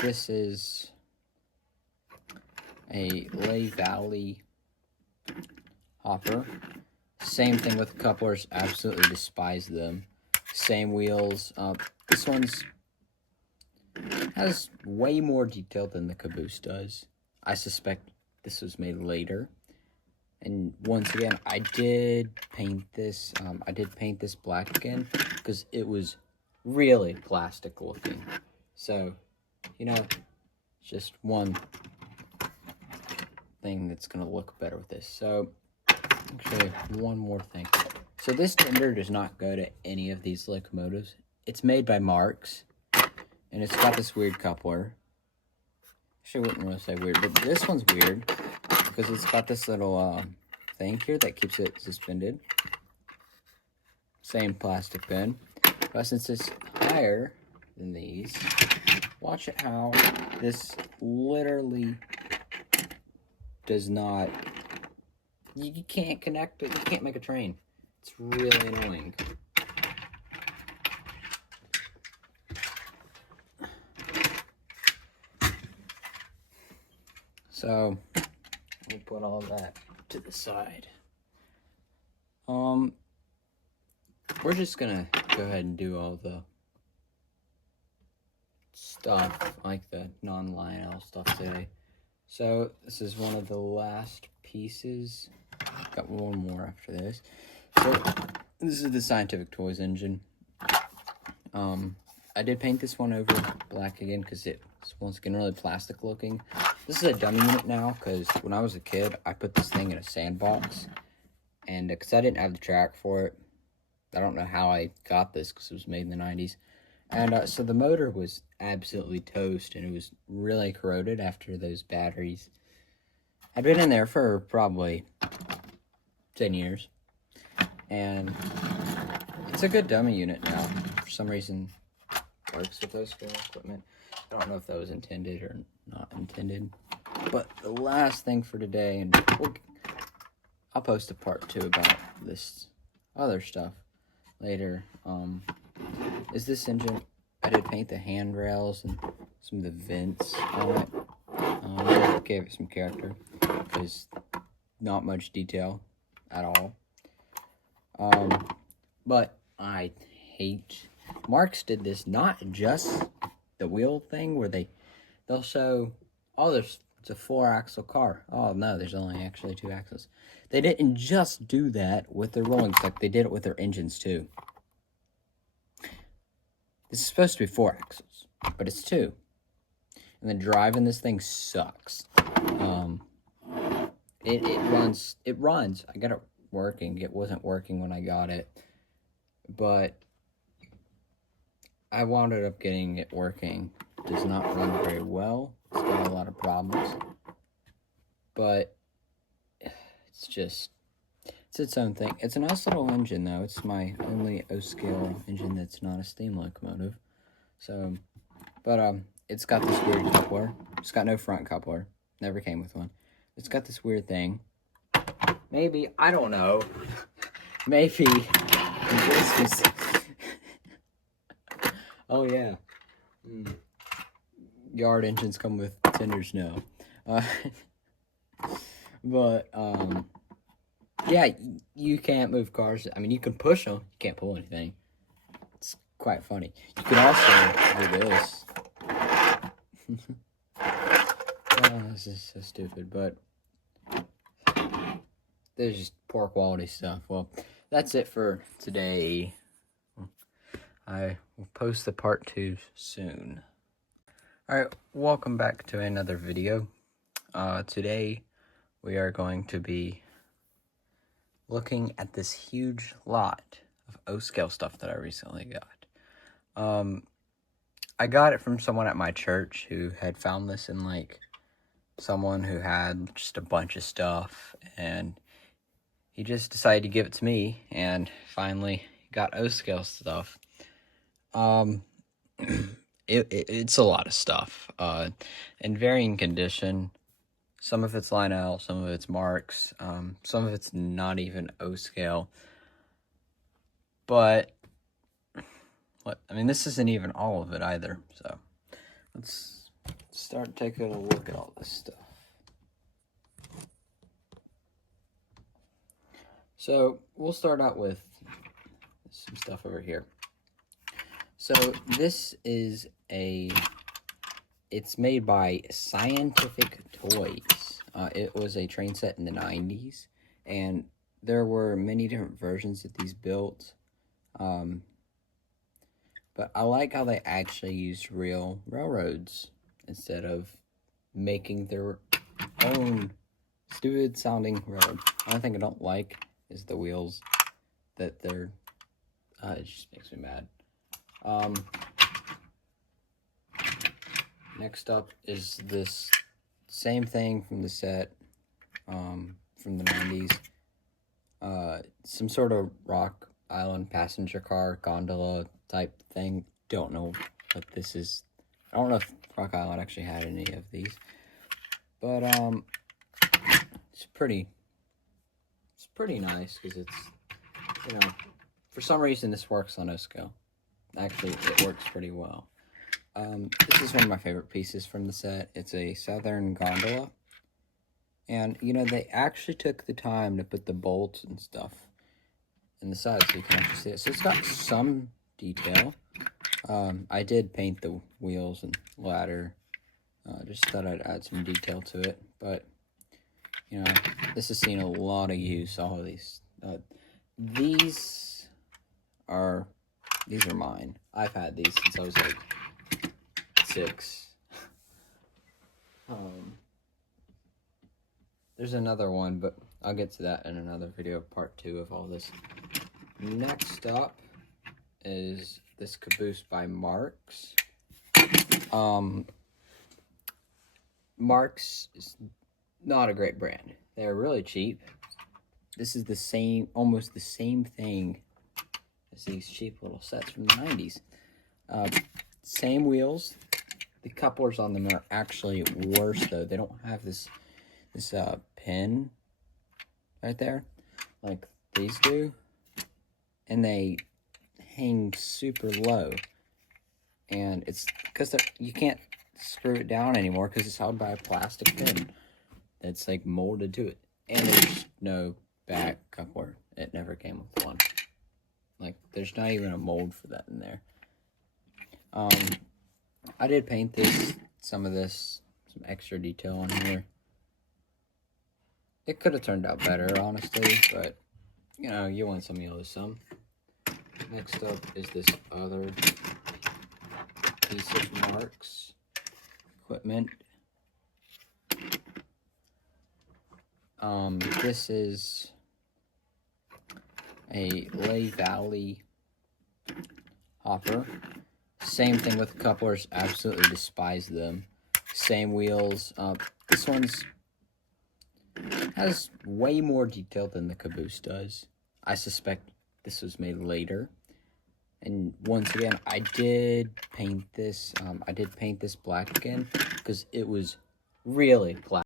This is a Lehigh Valley hopper. Same thing with couplers, absolutely despise them. Same wheels. This one's has way more detail than the Caboose does. I suspect this was made later. And once again, I did paint this. I did paint this black again because it was really plastic looking. So, you know, just one thing that's gonna look better with this. So, actually, one more thing. So this tender does not go to any of these locomotives. It's made by Marx, and it's got this weird coupler. Actually, I wouldn't really say weird, but this one's weird because it's got this little thing here that keeps it suspended. Same plastic pin, but since it's higher than these, watch it how this literally does not. You can't connect it. You can't make a train. It's really annoying. So, we'll put all that to the side. We're just gonna go ahead and do all the stuff, like the non-Lionel stuff today. So, this is one of the last pieces. Got one more after this. So, this is the Scientific Toys engine. I did paint this one over black again because it's once again really plastic looking. This is a dummy unit now because when I was a kid, I put this thing in a sandbox. And because I didn't have the track for it, I don't know how I got this because it was made in the 90s. And so the motor was absolutely toast and it was really corroded after those batteries. I'd been in there for probably 10 years. And it's a good dummy unit now. For some reason, it works with those equipment. I don't know if that was intended or not intended. But the last thing for today, and I'll post a part 2 about this other stuff later, is this engine. I did paint the handrails and some of the vents on it. Gave it some character because not much detail at all. But I hate Marx did this, not just the wheel thing where they'll show, oh, it's a 4-axle car. Oh no, there's only actually 2 axles. They didn't just do that with their rolling stock, they did it with their engines too. This is supposed to be 4 axles, but it's 2. And the driving this thing sucks. It runs. I got it working. It wasn't working when I got it, but I wound up getting it working. It does not run very well. It's got a lot of problems, but it's its own thing. It's a nice little engine though. It's my only O-scale engine that's not a steam locomotive. So, but it's got this weird coupler. It's got no front coupler. Never came with one. It's got this weird thing. Maybe, I don't know. Maybe this was... Oh yeah. Yard engines come with tenders now. But, yeah, you can't move cars. I mean, you can push them. You can't pull anything. It's quite funny. You can also do this. Oh, this is so stupid, but there's just poor quality stuff. Well, that's it for today. I will post the part 2 soon. Alright, welcome back to another video. Today we are going to be looking at this huge lot of O-scale stuff that I recently got. I got it from someone at my church who had found this in, like, someone who had just a bunch of stuff, and he just decided to give it to me, and finally got O-scale stuff. It's a lot of stuff, in varying condition. Some of it's Lionel, some of it's Marx, some of it's not even O-scale, but I mean, this isn't even all of it either, so let's start taking a look at all this stuff. So we'll start out with some stuff over here. So this is it's made by Scientific Toys. It was a train set in the 90s, and there were many different versions of these built. But I like how they actually used real railroads instead of making their own stupid sounding railroad. One thing I don't like is the wheels that they're, it just makes me mad. Next up is this same thing from the set, from the 90s. Some sort of Rock Island passenger car gondola type thing. Don't know what this is. I don't know if Rock Island actually had any of these, but it's pretty nice because it's, you know, for some reason this works on O-scale. Actually, it works pretty well. This is one of my favorite pieces from the set. It's a Southern gondola. And, you know, they actually took the time to put the bolts and stuff in the side so you can actually see it. So it's got some detail. I did paint the wheels and ladder. Just thought I'd add some detail to it. But, you know, this has seen a lot of use, all of these. These are mine. I've had these since I was like 6. There's another one, but I'll get to that in another video, part 2 of all this. Next up is this caboose by Marx. Marx is not a great brand. They're really cheap. This is the same, almost the same thing as these cheap little sets from the 90s. Same wheels. The couplers on them are actually worse though. They don't have this pin right there like these do, and they hang super low, and it's because you can't screw it down anymore because it's held by a plastic pin that's like molded to it, and there's no back coupler. It never came with one. Like, there's not even a mold for that in there. I did paint some extra detail on here. It could have turned out better, honestly, but, you know, you want some, you lose some. Next up is this other piece of Marx equipment. This is a Lehigh Valley hopper. Same thing with the couplers, absolutely despise them. Same wheels. This one's has way more detail than the caboose does. I suspect this was made later. And once again, I did paint this. I did paint this black again because it was really black.